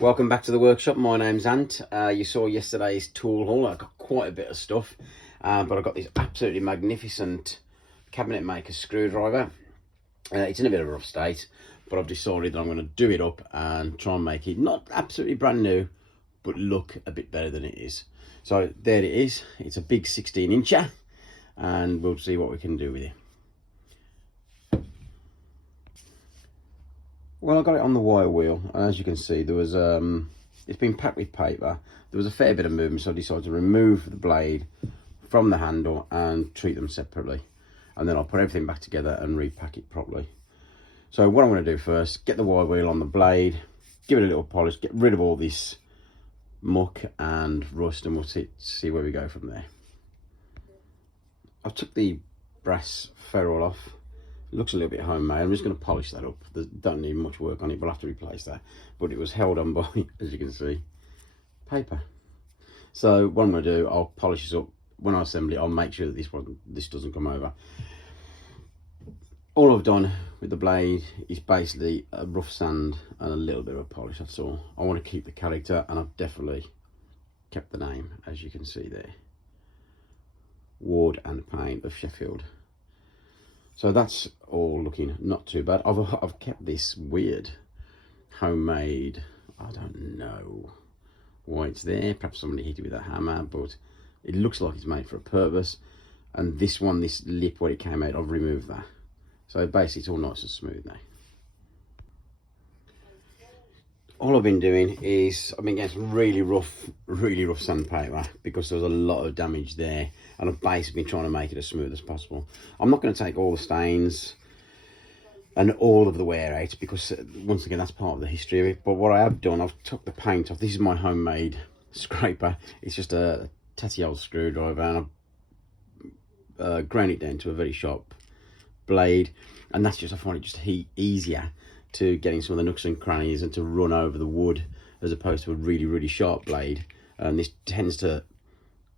Welcome back to the workshop. My name's Ant. You saw yesterday's tool haul. I got quite a bit of stuff, but I got this absolutely magnificent cabinet maker screwdriver. It's in a bit of a rough state, but I've decided that I'm going to do it up and try and make it not absolutely brand new, but look a bit better than it is. So there it is. It's a big 16-incher, and we'll see what we can do with it. Well, I got it on the wire wheel, and as you can see, there was it's been packed with paper. There was a fair bit of movement, so I decided to remove the blade from the handle and treat them separately, and then I'll put everything back together and repack it properly. So what I'm going to do first, get the wire wheel on the blade, give it a little polish, get rid of all this muck and rust, and we'll see where we go from there. I've took the brass ferrule off. It looks a little bit homemade. I'm just going to polish that up. Don't need much work on it, but I'll have to replace that. But it was held on by, as you can see, paper. So what I'm going to do, I'll polish this up. When I assemble it, I'll make sure that this doesn't come over. All I've done with the blade is basically a rough sand and a little bit of a polish, that's all. I want to keep the character, and I've definitely kept the name, as you can see there. Ward and Payne of Sheffield. So that's all looking not too bad. I've kept this weird homemade, I don't know why it's there. Perhaps somebody hit it with a hammer, but it looks like it's made for a purpose. And this one, this lip where it came out, I've removed that. So basically it's all nice and smooth now. All I've been doing is I've been getting some really rough sandpaper because there was a lot of damage there, and I've basically been trying to make it as smooth as possible. I'm not going to take all the stains and all of the wear out because once again that's part of the history of it. But what I have done, I've took the paint off. This is my homemade scraper. It's just a tatty old screwdriver, and I've ground it down to a very sharp blade, and that's just, I find it just easier to get in some of the nooks and crannies and to run over the wood as opposed to a really sharp blade. And this tends to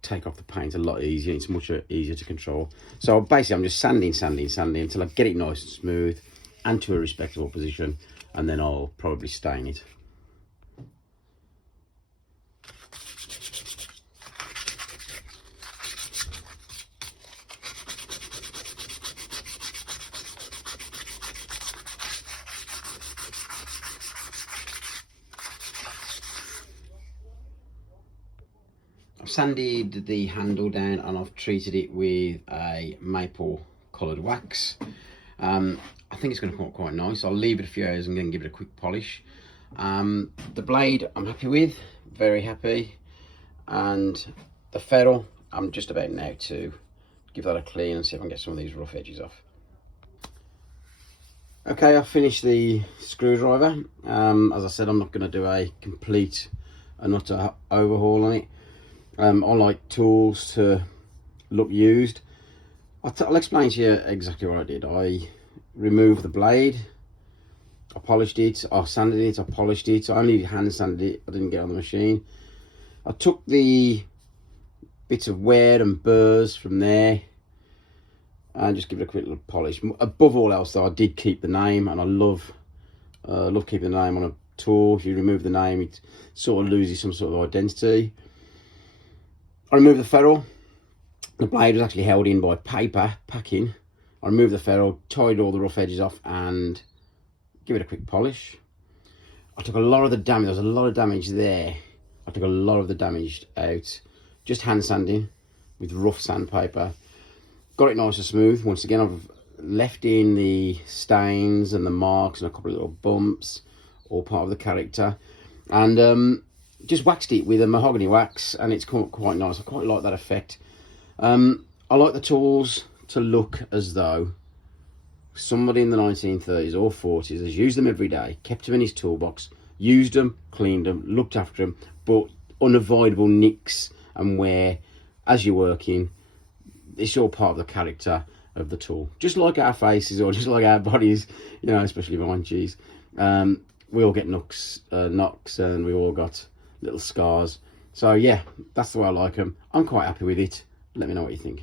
take off the paint a lot easier. It's much easier to control. So basically I'm just sanding until I get it nice and smooth and to a respectable position, and then I'll probably stain it. I've sanded the handle down and I've treated it with a maple coloured wax. I think it's going to come out quite nice. I'll leave it a few hours and then give it a quick polish. The blade I'm happy with, very happy, and the ferrule I'm just about now to give that a clean and see if I can get some of these rough edges off. Okay, I've finished the screwdriver. As I said, I'm not going to do a complete and utter overhaul on it. I like tools to look used. I'll explain to you exactly what I did. I removed the blade, I polished it, I sanded it, I polished it. I only hand sanded it, I didn't get on the machine. I took the bits of wear and burrs from there and just give it a quick little polish. Above all else though, I did keep the name, and I love keeping the name on a tool. If you remove the name, it sort of loses some sort of identity. I removed the ferrule. The blade was actually held in by paper packing. I removed the ferrule, tied all the rough edges off, and give it a quick polish. I took a lot of the damage. There was a lot of damage there. I took a lot of the damage out, just hand sanding with rough sandpaper. Got it nice and smooth. Once again, I've left in the stains and the marks and a couple of little bumps, all part of the character, and just waxed it with a mahogany wax, and it's quite nice. I quite like that effect. I like the tools to look as though somebody in the 1930s or 40s has used them every day, kept them in his toolbox, used them, cleaned them, looked after them, but unavoidable nicks and wear as you're working. It's all part of the character of the tool. Just like our faces, or just like our bodies, you know, especially mine, geez. We all get knocks, and we all got little scars. So yeah, that's the way I like them. I'm quite happy with it. Let me know what you think.